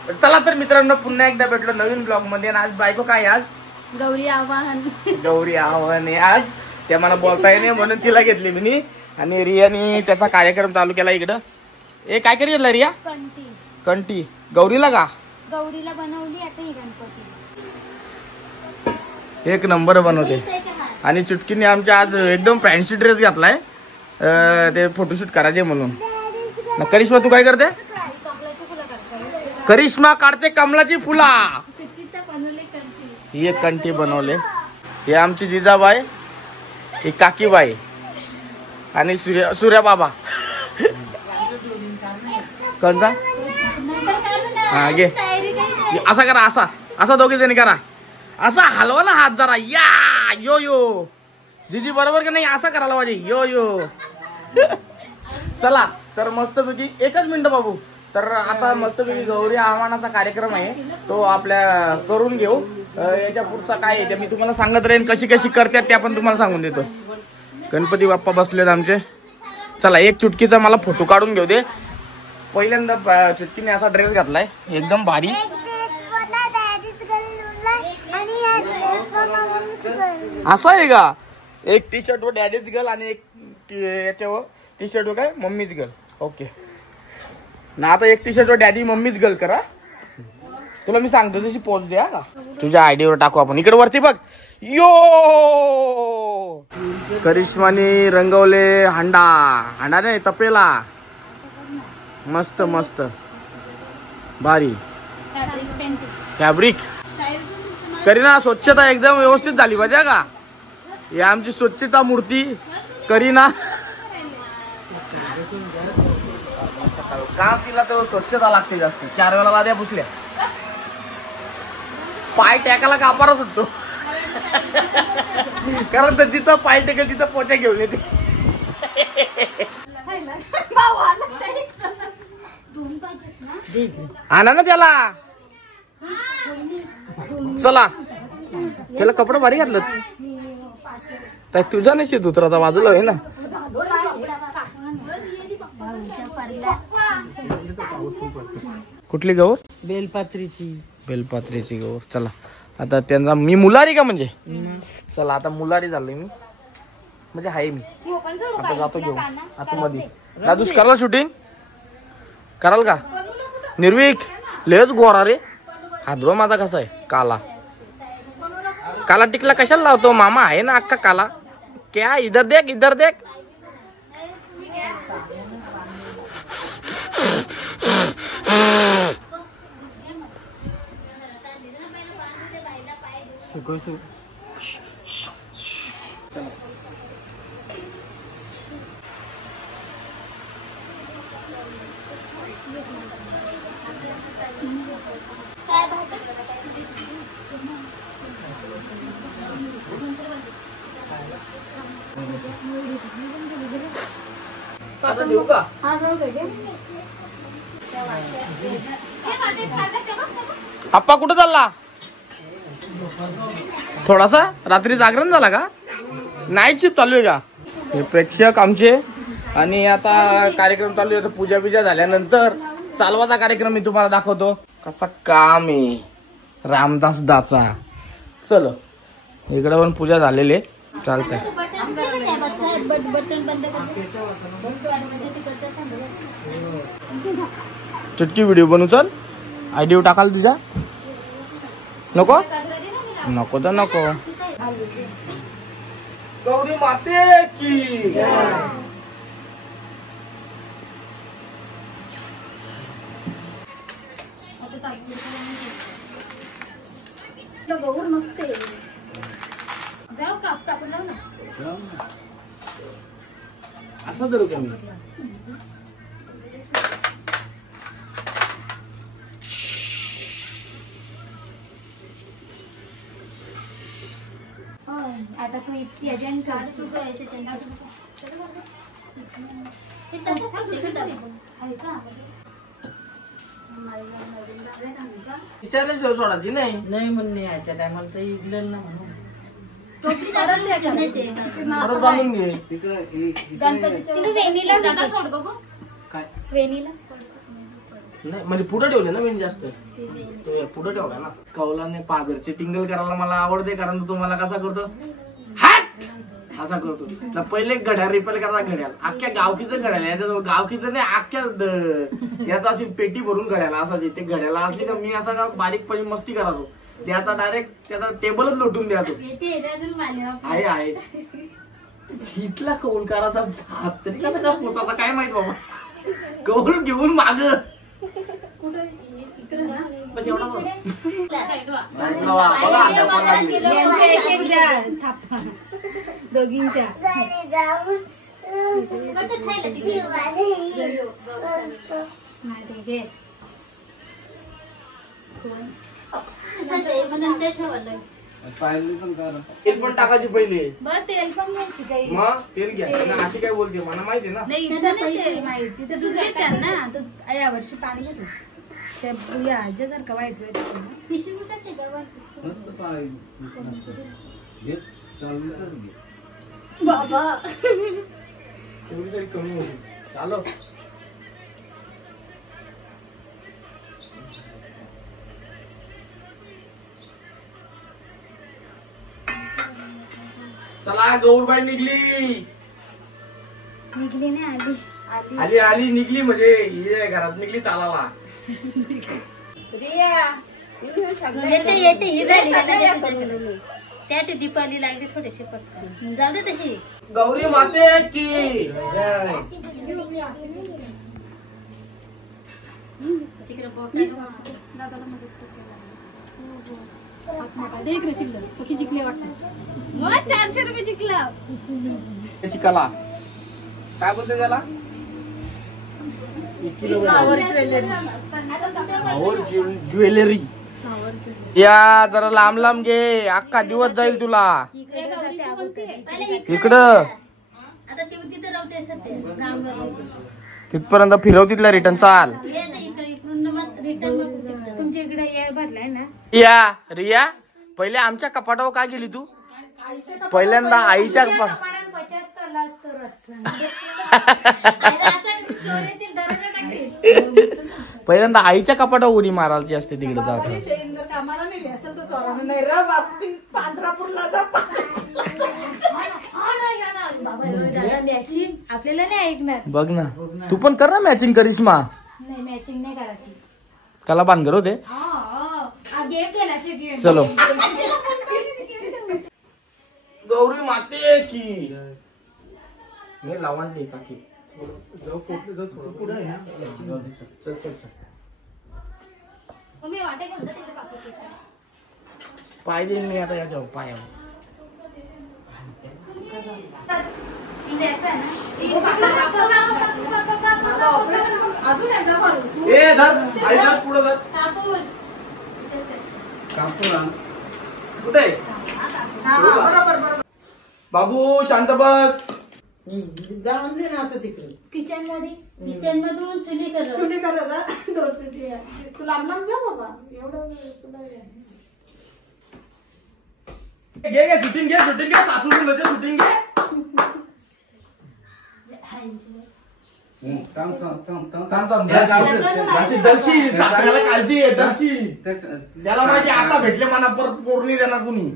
चला तर मित्रांनो पुन्हा एकदा भेटलो नवीन ब्लॉग मध्ये. आज बायको काय आज गौरी आव्हान आहे आज. त्या मला बोलताय नाही म्हणून तिला घेतली मी. आणि रियानी त्याचा कार्यक्रम चालू केला इकडं. काय करी रिया? कंटी गौरीला का? गौरीला बनवली आता ही गणपती. एक नंबर बनवते. आणि चुटकीने आमच्या आज एकदम फॅन्सी ड्रेस घातलाय ते फोटोशूट करायचे म्हणून. करिश्मा तू काय करते? करिश्मा काढते कमलाची फुला. ही एक कंठी बनवले. हे आमची जिजाबाई, ही काकीबाई आणि सूर्या बाबा. कोणता? हा घे. असा करा, असा दोघे जणी करा. असा हलवा ना हात जरा. या यो यो जीजी बरोबर का नाही? असा करायला पाहिजे. यो यो. चला तर मस्तपैकी एकच मिनिट बाबू. तर आता मस्तपैकी गौरी आव्हानाचा कार्यक्रम आहे तो आपल्या करून घेऊ. याच्या पुढचा काय आहे ते मी तुम्हाला सांगत राहीन. कशी कशी करतात ते आपण तुम्हाला सांगून देतो. गणपती बाप्पा बसलेत आमचे. चला एक चुटकीचा मला फोटो काढून घेऊ दे. पहिल्यांदा चुटकीने असा ड्रेस घातलाय एकदम भारी. असं आहे का? एक टी शर्ट वर डॅडीज गर्ल आणि एक याच्यावर टी शर्ट वर काय मम्मीज गर्ल. ओके ना. आता एक टी शर्ट वर डॅडी मम्मीज गर्ल करा. तुला मी सांगतो तशी पोच द्या का. तुझ्या आयडीवर टाकू आपण. इकडे वरती बघ. यो करिश्मानी रंगवले हांडा नाही तपेला. मस्त मस्त भारी फॅब्रिक. करीना स्वच्छता एकदम व्यवस्थित झाली पाहिजे का. ही आमची स्वच्छता मूर्ती करीना. काम तिला तर स्वच्छता लागते जास्त. 4 वेळा लाद्या पुसल्या. पाय टेकायला कापारा सुटतो. कारण तर जिथं पाय टेकेल तिथं पोचा घेऊन येते. आणा ना त्याला. चला त्याला कपडे भारी घातलं. तुझा नाही शेत उतरता बाजूला आहे ना. कुठली गौर? बेलपात्रीची गौर. चला आता त्यांचा मी मुलारी का म्हणजे. चला आता मुलारी झालोय मी म्हणजे हाय मी. आता जातो घेऊन आता मध्ये. राजूस कराल शूटिंग कराल का? निर्विक लेच गोरा रे. हात बघ माझा कसा आहे काला. काला टिकला कशाला लावतो? मामा आहे ना अक्का काला. क्या इधर देख इधर देख. देऊ का? आप्पा कुठं चालला? थोडासा रात्री जागरण झाला का? नाईट शिफ्ट चालू आहे का? हे प्रेक्षक आमचे. आणि आता कार्यक्रम चालू आहे. पूजा बिजा झाल्यानंतर चालवाचा कार्यक्रम मी तुम्हाला दाखवतो कसा काम आहे रामदास दाचा. चल इकडे पण पूजा झालेली चालतंय. चुटकी व्हिडिओ बनवू. चल आयडी टाकाल तुझ्या. नको नको तर नको. गौरी माते की गौर मस्त आहे. जाऊ कापून लाव ना. असं धरू का मी? आता तू एजंट विचारायचं सोडायची नाही. नाही म्हणणे याच्या टायमाला तर इडलं ना म्हणून. टोपली परत बांधून घे. गणपतीच्या वेणीला सोड बघू. काय वेणीला नाही म्हणजे पुढे ठेवले ना मी जास्त ते पुढे ठेवला ना. कौलाने पागरचे टिंगल करायला मला आवडते कारण तो मला कसा करतो हाट असा करतो. तर पहिले घड्याळ रिपेअर करा घड्याळ अख्ख्या गावकीचं घड्याळ याच्याजवळ गावकीचं नाही अख्ख्या याचा अशी पेटी भरून घड्याळ असायची. ते घड्याला असली का मी असा का बारीकपणे मस्ती करायचो. त्याचा डायरेक्ट त्याचा टेबलच लोटून द्यायचो. आहे इथला कौल करायचा हात तरी कसा का पोचाचा काय माहित बाबा. कौल घेऊन माग बस एवढा दोघींच्या तेल पण टाकायची पहिले. बरं तेल पण घ्यायची काही मग तेल घ्या अशी काय बोलते मला माहिती ना. नाही इथं नाही माहिती तर दूध घेतात ना. तर यावर्षी पाणी घेतो त्या ह्याच्यासारखं वाईट वाईट पिशवी कुठाचे बाबा तेवढी तरी कमी होती. चालो चला गौरबाई निघली नाही आली आली आली निघली म्हणजे ही घरात निघली चालाला. येते ही झाली त्या दीपावली लागली थोडेसे पटकन जाऊ दे तशी. गौरी माते की तिकडे मग 400 रुपये जिंकला. त्याची कला काय बोलते त्याला ज्वेलरी. या जरा लांब लांब घे अख्खा दिवस जाईल तुला. इकडं तिथपर्यंत फिरव तिथला रिटर्न चाल. तुमच्या इकडे भरलाय ना. या रिया पहिले आमच्या कपाटावर काय गेली तू. पहिल्यांदा आईच्या पहिल्यांदा आईच्या कपाटावर उडी मारायची असते तिकडे जात. आपल्याला नाही ऐकणार. बघ ना तू पण कर ना मॅचिंग करिश्मा. नाही मॅचिंग नाही करायची. त्याला बांधर होते. चलो गौरी माते की मी लावून दे काकी. चल चल चल पाय देईन मी आता याच्या पायावर. ए धर आई पुढे धर. कुठे बाबू शांत बस. जाऊन दे ना आता तिकडे किचन मधून चुली तुला जा बाबा एवढं घे शूटिंग घे सासू शूटिंग घे. जलशी सासऱ्याला काळजी आहे जलशी. त्याला माहिती आता भेटले मला परत पोरणी देणार कुणी.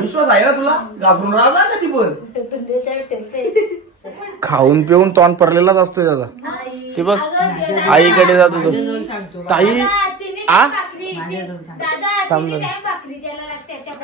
विश्वास आहे ना तुला. घाबरून राहा का ती पण. खाऊन पिऊन तोंड पडलेलाच असतोय त्याचा. ते बघ आईकडे जातो तो. ताई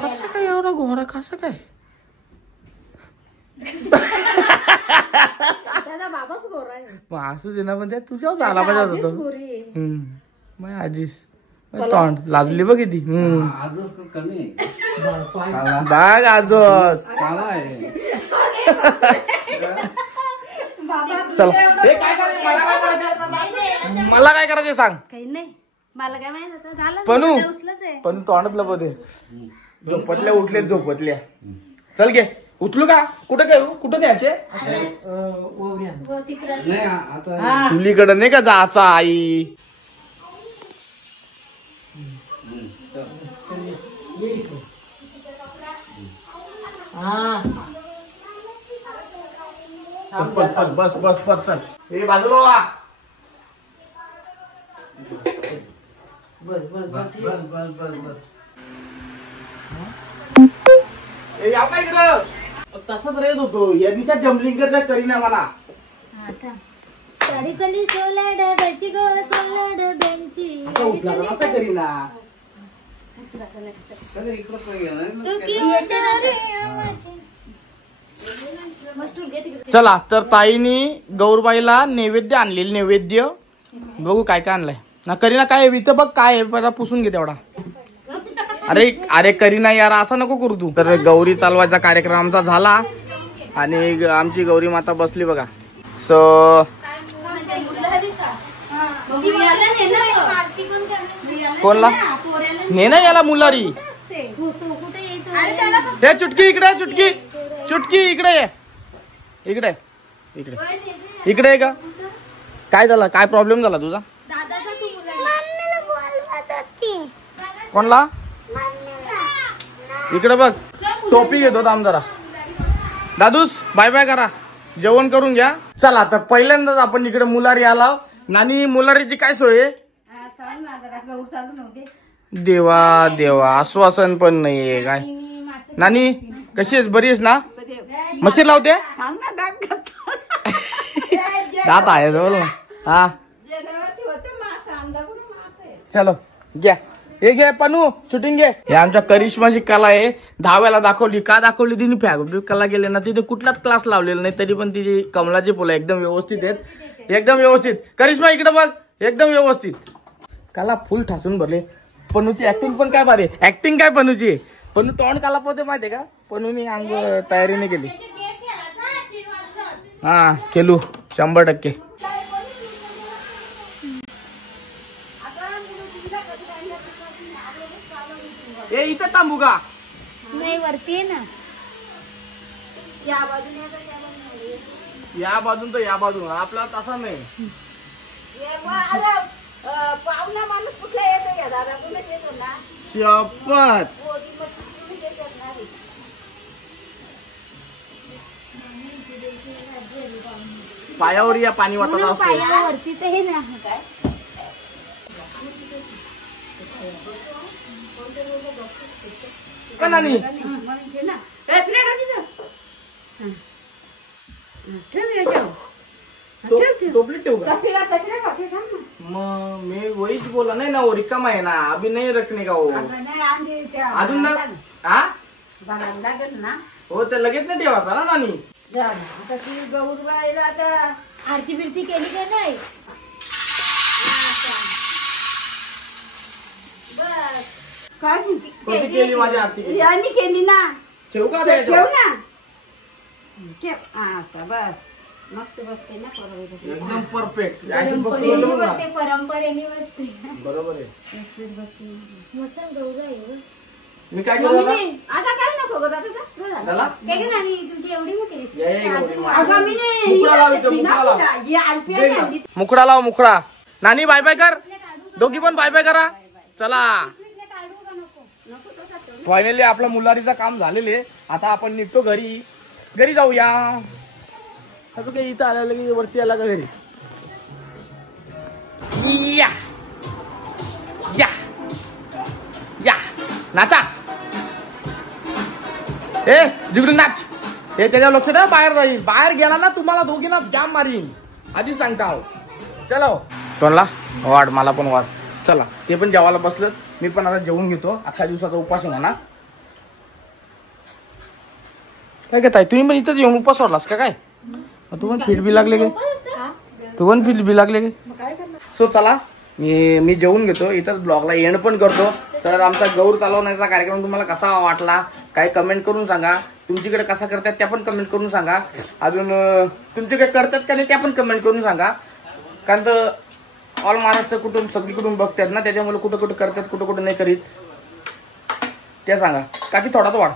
कसं काय एवढा घोरा कसं काय. बाबाच गोरा आहे. मग असू दे ना पण त्या तुझ्यावर झाला पाहिजे होतं. मग आजीस तोंड लाजली बघ किती. बाग आजोस चला मला काय करायचं सांग. काही नाही मला काय माहित झालं. पण तोंडात लपते. झोपतल्या उठले झोपतल्या. चल घे उठलू का. कुठं काय कुठं न्यायचे. चुलीकडे नाही का जायचा आई. बस बस बस चल. हे बाजूला वा. बस बस बस बस बस बस बस. ए या काय इकडं. तसंच रेत होतो या बिचा जम्पलिंगचा करीना मला. आता साडी चली 16 डब्याची गो 16 डब्यांची. आता उठला का नसता करीना. तू क्यूट रे माझी. मस्त घे तिकडे. चला तर ताईनी गौरबाईला नैवेद्य आणलेलं नैवेद्य बघू काय काय आणलंय ना. करीना काय इथं बघ काय आहे पहिला पुसून घे तेवढा. अरे अरे करीना यार असं नको करू तू. तर गौरी चालवायचा कार्यक्रम आमचा झाला आणि आमची गौरी माता बसली बघा. सो कोणला ने ना याला मुलारी. हे चुटकी इकडे चुटकी चुटकी इकडे ये. इकडे इकडे इकडे आहे का. काय झालं काय प्रॉब्लेम झाला तुझा. कोणला इकडे बघ टोपी घेतो थांब जरा. दादूस बाय बाय करा जेवण करून घ्या. चला तर पहिल्यांदाच आपण इकडे मुलारी आला. नानी मुलारीची काय सोय आहे. देवा देवा आश्वासन पण नाहीये काय. नानी कशी आहेस बरी आहेस ना. मशीन लावते दात आहे बोल ना. हा चलो घ्या हे घे पनू शूटिंग घे. हे आमच्या करिश्माची कला आहे. दहाव्याला दाखवली का दाखवली तिने फॅक्टरी कला गेले ना तिथे कुठलाच क्लास लावलेला नाही तरी पण तिची कमलाची फुलं एकदम व्यवस्थित आहेत एकदम व्यवस्थित. करिश्मा इकडे बघ एकदम व्यवस्थित. काला फुल ठासून भरले. पनूची ऍक्टिंग पण काय भारी ऍक्टिंग काय पनूची आहे. पनू तोंड काला पोते माहितीये का. पनूने अंग तयारीने केली. हा केलू 100%. ए इथं थांबू का. नाही वरती आहे ना. या बाजून तर या बाजून आपला तसा नाही. पाहुणा माणूस कुठला येतो या दादा कुठेच येतो ना. शपथ पायावर या पाणी वाटत असतो. पायावरती तर हे ना काय का नानी टोपली ठेवू का. मग मी वहीच बोला नाही ना वो रिकामा आहे ना अभी नाही रखने का हो अजून ना. हा हो ते लगेच नाही ठेवायचा ना नानी. आता ती गौरबाईला आता आरती बिरती केली का नाही. काय कोणती केली माझी आरती केली? यांनी केली ना. ठेवू का ठेव द्यायचं ना ठेव. आता बस मस्त बसते ना परवा. एकदम परफेक्ट परंपरेने बसते. बरोबर आहे. मस्त गौरव आहे. मी काय केलं आता? आता काय नको गं दादा. झाला? काय का नानी तुमची एवढी मोठी रेसिपी. ये गौरी मा. अगं मी नाही मुकडा लाव इथं, मुकडा लाव. ये आलपी आणली. मुकडा लाव मुकडा. नानी बाय बाय कर. दोघी पण बाय बाय करा. चला फायनली आपल्या मुलारीचं काम झालेले. आता आपण निघतो घरी. घरी जाऊया. काही इथं आलं की वरती आला का घरी. या या या नाचा. ए जिकडून नाच. हे त्याच्या लक्ष ना बाहेर राहील. बाहेर गेला ना तुम्हाला दोघींना जाम मारीन आधी सांगता. चलो कोणला वाढ मला पण वाढ. चला ते पण जेवायला बसलं. मी पण आता जेवून घेतो. अख्खा दिवसाचा उपास आहे म्हणा. काय काय तुम्ही पण इथं येऊन उपास सोडलास का काय. तू पण फिट बी लागले गे. तू पण फिट बी लागले गे. सो चला मी जेवून घेतो. इथंच ब्लॉगला एंड पण करतो. तर आमचा गौर चालवण्याचा कार्यक्रम तुम्हाला कसा वाटला काय कमेंट करून सांगा. तुमच्याकडे कसा करतात त्या पण कमेंट करून सांगा. अजून तुमच्याकडे करतात का नाही त्या पण कमेंट करून सांगा. कारण तर ऑल महाराष्ट्र कुठून सगळीकडून बघतात ना त्याच्यामुळे कुठं कुठं करतात कुठं कुठं नाही करीत ते सांगा. काकी थोडाच वाढ.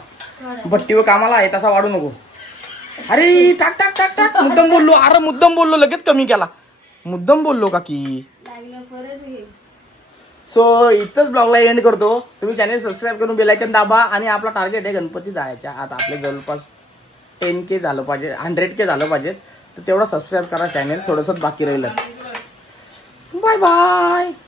भट्टीवर कामाला आहे तसा वाढू नको. अरे टाक टाक टाक टाक. मुद्दाम बोललो. अरे मुद्दाम बोललो लगेच कमी केला. मुद्दाम बोललो काकी. सो इथंच ब्लॉगला एंड करतो. तुम्ही चॅनल सबस्क्राईब करून बेल आयकॉन दाबा. आणि आपला टार्गेट आहे गणपती जायच्या. आता आपल्या जवळपास 10K झालं पाहिजे 100K झालं पाहिजे. तर तेवढं सबस्क्राईब करा चॅनेल, थोडंसंच बाकी राहिलं. Bye bye.